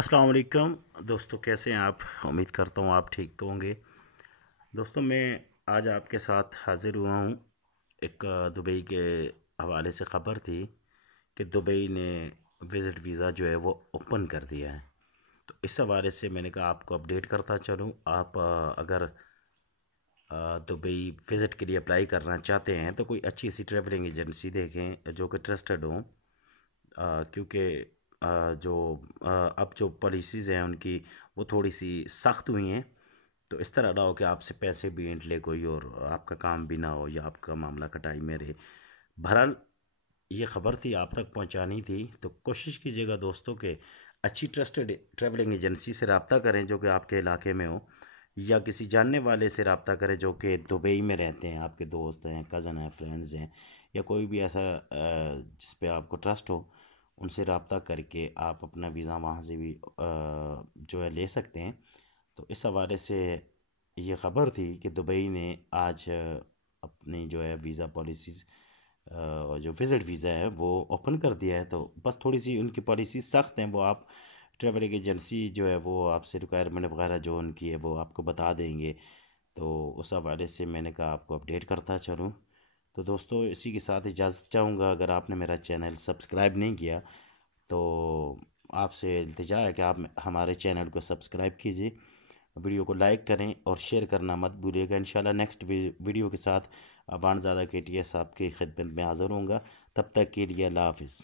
अस्सलाम वालेकुम दोस्तों, कैसे हैं आप। उम्मीद करता हूँ आप ठीक होंगे। दोस्तों, मैं आज आपके साथ हाज़िर हुआ हूँ। एक दुबई के हवाले से ख़बर थी कि दुबई ने विज़िट वीज़ा जो है वो ओपन कर दिया है। तो इस हवाले से मैंने कहा आपको अपडेट करता चलूँ। आप अगर दुबई विज़िट के लिए अप्लाई करना चाहते हैं तो कोई अच्छी सी ट्रैवलिंग एजेंसी देखें जो कि ट्रस्टेड हों, क्योंकि जो अब जो पॉलिसीज़ हैं उनकी वो थोड़ी सी सख्त हुई हैं। तो इस तरह ना हो कि आपसे पैसे भी ऐंठ ले कोई और आपका काम भी ना हो या आपका मामला खटाई में रहे। बहरहाल ये ख़बर थी, आप तक पहुंचानी थी, तो कोशिश कीजिएगा दोस्तों कि अच्छी ट्रस्टेड ट्रैवलिंग एजेंसी से रब्ता करें जो कि आपके इलाके में हो, या किसी जानने वाले से रब्ता करें जो कि दुबई में रहते हैं, आपके दोस्त हैं, कज़न हैं, फ्रेंड्स हैं, या कोई भी ऐसा जिस पे आपको ट्रस्ट हो। उनसे रब्ता करके आप अपना वीज़ा वहाँ से भी जो है ले सकते हैं। तो इस हवाले से ये ख़बर थी कि दुबई ने आज अपनी जो है वीज़ा पॉलिसीज़, जो विज़िट वीज़ा है वो ओपन कर दिया है। तो बस थोड़ी सी उनकी पॉलिसी सख्त हैं, वो आप ट्रैवल एजेंसी जो है वो आपसे रिक्वायरमेंट वगैरह जो उनकी है वो आपको बता देंगे। तो उस हवाले से मैंने कहा आपको अपडेट करता चलूँ। तो दोस्तों, इसी के साथ इजाज़त चाहूँगा। अगर आपने मेरा चैनल सब्सक्राइब नहीं किया तो आपसे इल्तिजा है कि आप हमारे चैनल को सब्सक्राइब कीजिए, वीडियो को लाइक करें और शेयर करना मत भूलिएगा। इंशाल्लाह नेक्स्ट वीडियो के साथ अबान ज़्यादा के टी एस आपकी खिदमत में हाज़िर होऊंगा। तब तक के लिए अल्लाह हाफ़िज़।